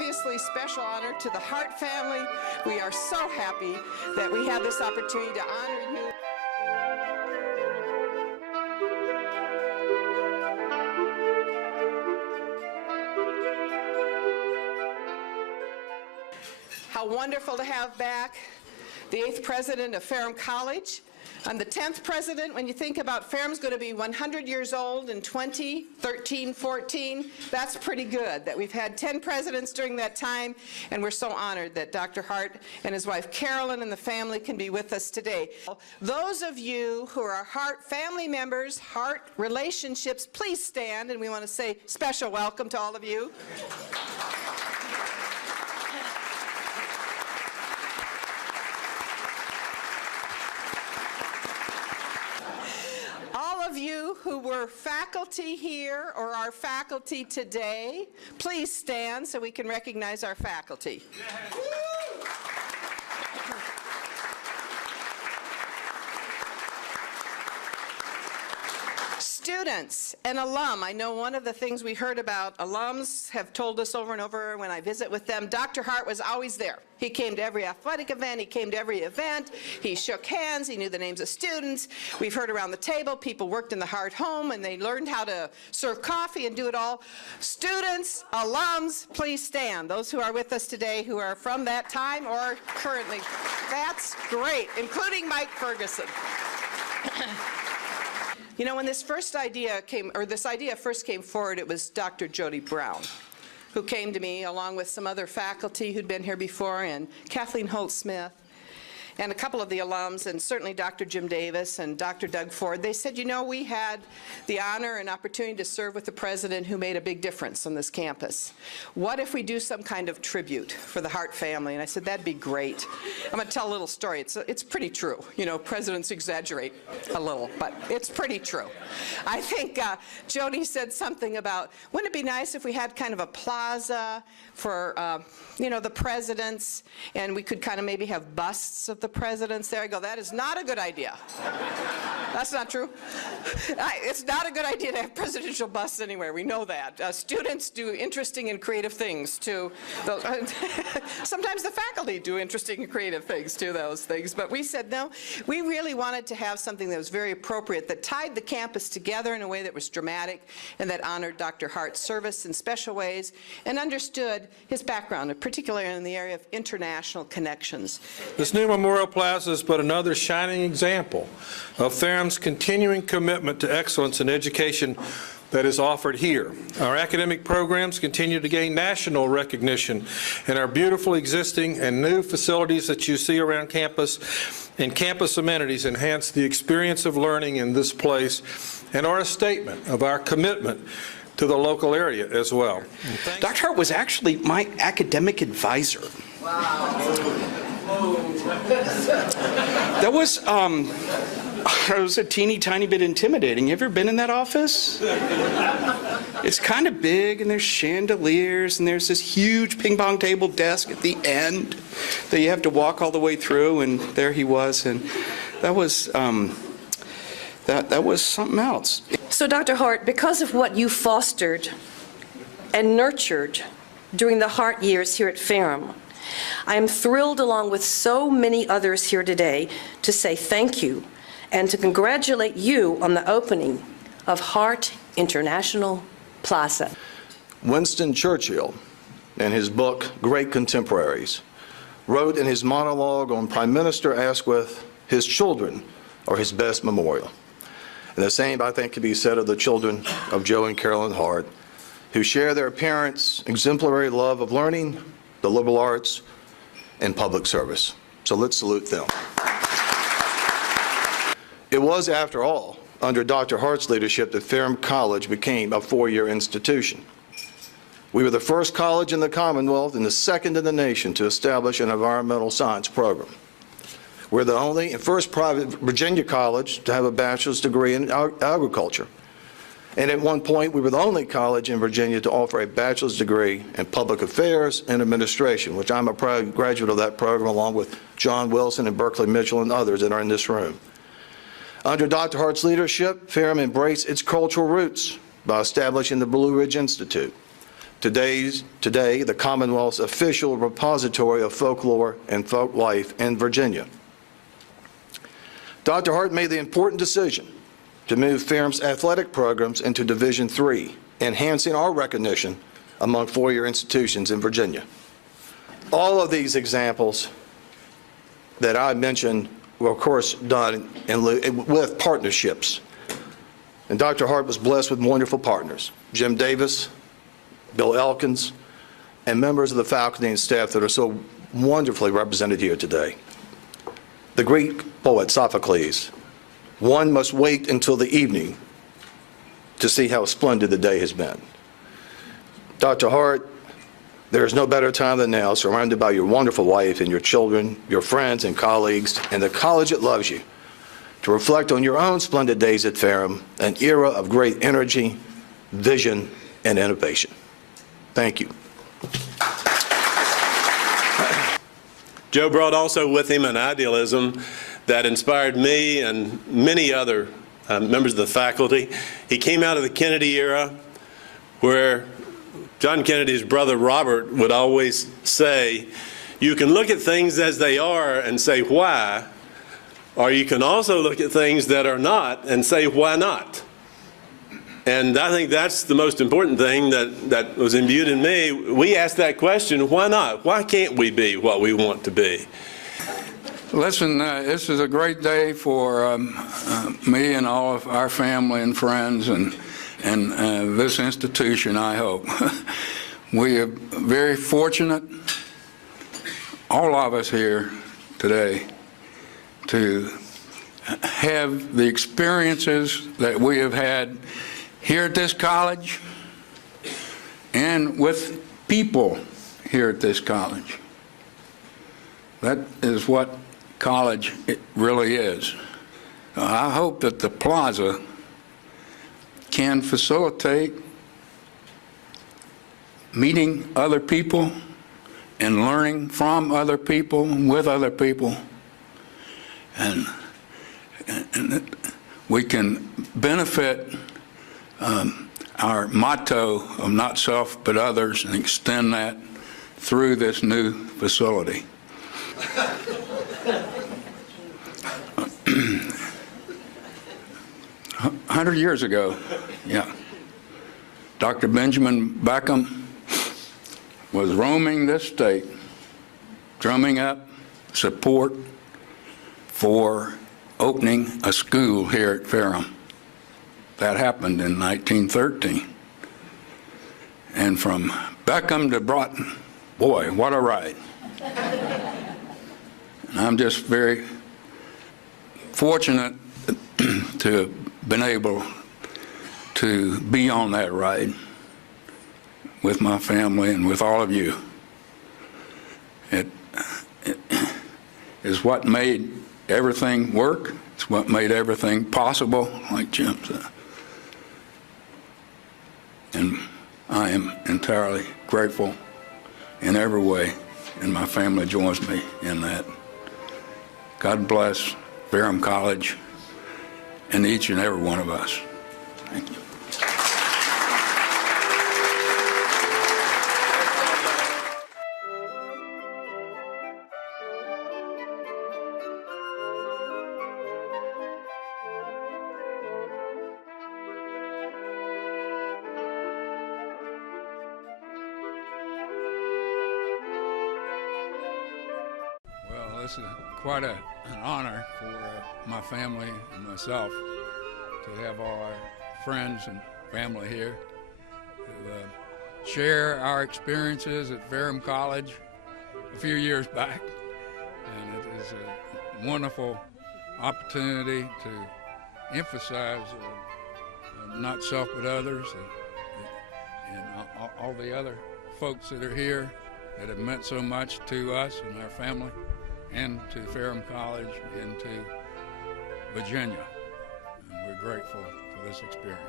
obviously special honor to the Hart family. We are so happy that we have this opportunity to honor you. How wonderful to have back the 8th president of Ferrum College. I'm the 10th president. When you think about Ferrum's going to be 100 years old in 2013-14, that's pretty good that we've had 10 presidents during that time, and we're so honored that Dr. Hart and his wife Carolyn and the family can be with us today. Those of you who are Hart family members, Hart relationships, please stand, and we want to say special welcome to all of you. Of you who were faculty here or are faculty today, please stand so we can recognize our faculty. Students and alum, I know one of the things we heard about alums have told us over and over when I visit with them, Dr. Hart was always there. He came to every athletic event, he came to every event, he shook hands, he knew the names of students. We've heard around the table, people worked in the Hart home and they learned how to serve coffee and do it all. Students, alums, please stand. Those who are with us today who are from that time or currently. That's great, including Mike Ferguson. You know, when this idea first came forward, it was Dr. Jody Brown, who came to me along with some other faculty who'd been here before, and Kathleen Holt-Smith, and a couple of the alums, and certainly Dr. Jim Davis and Dr. Doug Ford. They said, you know, we had the honor and opportunity to serve with the president who made a big difference on this campus. What if we do some kind of tribute for the Hart family? And I said, that'd be great. I'm going to tell a little story. It's pretty true. You know, presidents exaggerate a little, but it's pretty true. I think Jody said something about, wouldn't it be nice if we had kind of a plaza for, you know, the presidents, and we could kind of maybe have busts of the presidents there. I go, that is not a good idea. That's not true. It's not a good idea to have presidential busts anywhere. We know that. Students do interesting and creative things to those. Sometimes the faculty do interesting and creative things to those things. But we said, no, we really wanted to have something that was very appropriate, that tied the campus together in a way that was dramatic and that honored Dr. Hart's service in special ways and understood his background, particularly in the area of international connections. This new Memorial Plaza is but another shining example of Ferrum's continuing commitment to excellence in education that is offered here. Our academic programs continue to gain national recognition, and our beautiful existing and new facilities that you see around campus and campus amenities enhance the experience of learning in this place and are a statement of our commitment to the local area as well. Dr. Hart was actually my academic advisor. Wow. That was, it was a teeny tiny bit intimidating. You ever been in that office? It's kind of big, and there's chandeliers, and there's this huge ping pong table desk at the end that you have to walk all the way through, and there he was, and that was, that was something else. So, Dr. Hart, because of what you fostered and nurtured during the Hart years here at Ferrum, I am thrilled, along with so many others here today, to say thank you and to congratulate you on the opening of Hart International Plaza. Winston Churchill, in his book, Great Contemporaries, wrote in his monologue on Prime Minister Asquith, his children are his best memorial. And the same, I think, can be said of the children of Joe and Carolyn Hart, who share their parents' exemplary love of learning, the liberal arts, and public service. So let's salute them. It was, after all, under Dr. Hart's leadership that Ferrum College became a four-year institution. We were the first college in the Commonwealth and the second in the nation to establish an environmental science program. We're the only and first private Virginia college to have a bachelor's degree in agriculture. And at one point, we were the only college in Virginia to offer a bachelor's degree in public affairs and administration, which I'm a proud graduate of that program, along with John Wilson and Berkeley Mitchell and others that are in this room. Under Dr. Hart's leadership, Ferrum embraced its cultural roots by establishing the Blue Ridge Institute, today, the Commonwealth's official repository of folklore and folk life in Virginia. Dr. Hart made the important decision to move Ferrum's athletic programs into Division III, enhancing our recognition among four-year institutions in Virginia. All of these examples that I mentioned were, of course, done with partnerships. And Dr. Hart was blessed with wonderful partners, Jim Davis, Bill Elkins, and members of the faculty and staff that are so wonderfully represented here today. The Greek poet Sophocles, one must wait until the evening to see how splendid the day has been. Dr. Hart, there is no better time than now, surrounded by your wonderful wife and your children, your friends and colleagues, and the college that loves you, to reflect on your own splendid days at Ferrum, an era of great energy, vision, and innovation. Thank you. Joe brought also with him an idealism that inspired me and many other members of the faculty. He came out of the Kennedy era, where John Kennedy's brother Robert would always say, you can look at things as they are and say why, or you can also look at things that are not and say why not. And I think that's the most important thing that was imbued in me. We asked that question, why not? Why can't we be what we want to be? Listen, this is a great day for me and all of our family and friends and this institution, I hope. We are very fortunate, all of us here today, to have the experiences that we have had here at this college and with people here at this college. That is what college it really is. I hope that the Plaza can facilitate meeting other people and learning from other people and with other people, and that we can benefit our motto of not self but others and extend that through this new facility. 100 years ago, Dr. Benjamin Beckham was roaming this state, drumming up support for opening a school here at Ferrum. That happened in 1913. And from Beckham to Broughton, boy, what a ride. And I'm just very fortunate to have been able to be on that ride with my family and with all of you. It is what made everything work. It's what made everything possible, like Jim said. And I am entirely grateful in every way, and my family joins me in that. God bless Ferrum College and each and every one of us. Thank you. Well, this is quite an honor for my family and myself to have all our friends and family here to share our experiences at Ferrum College a few years back. And it is a wonderful opportunity to emphasize not self but others, and all the other folks that are here that have meant so much to us and our family, and to Ferrum College, and to Virginia. And we're grateful for this experience.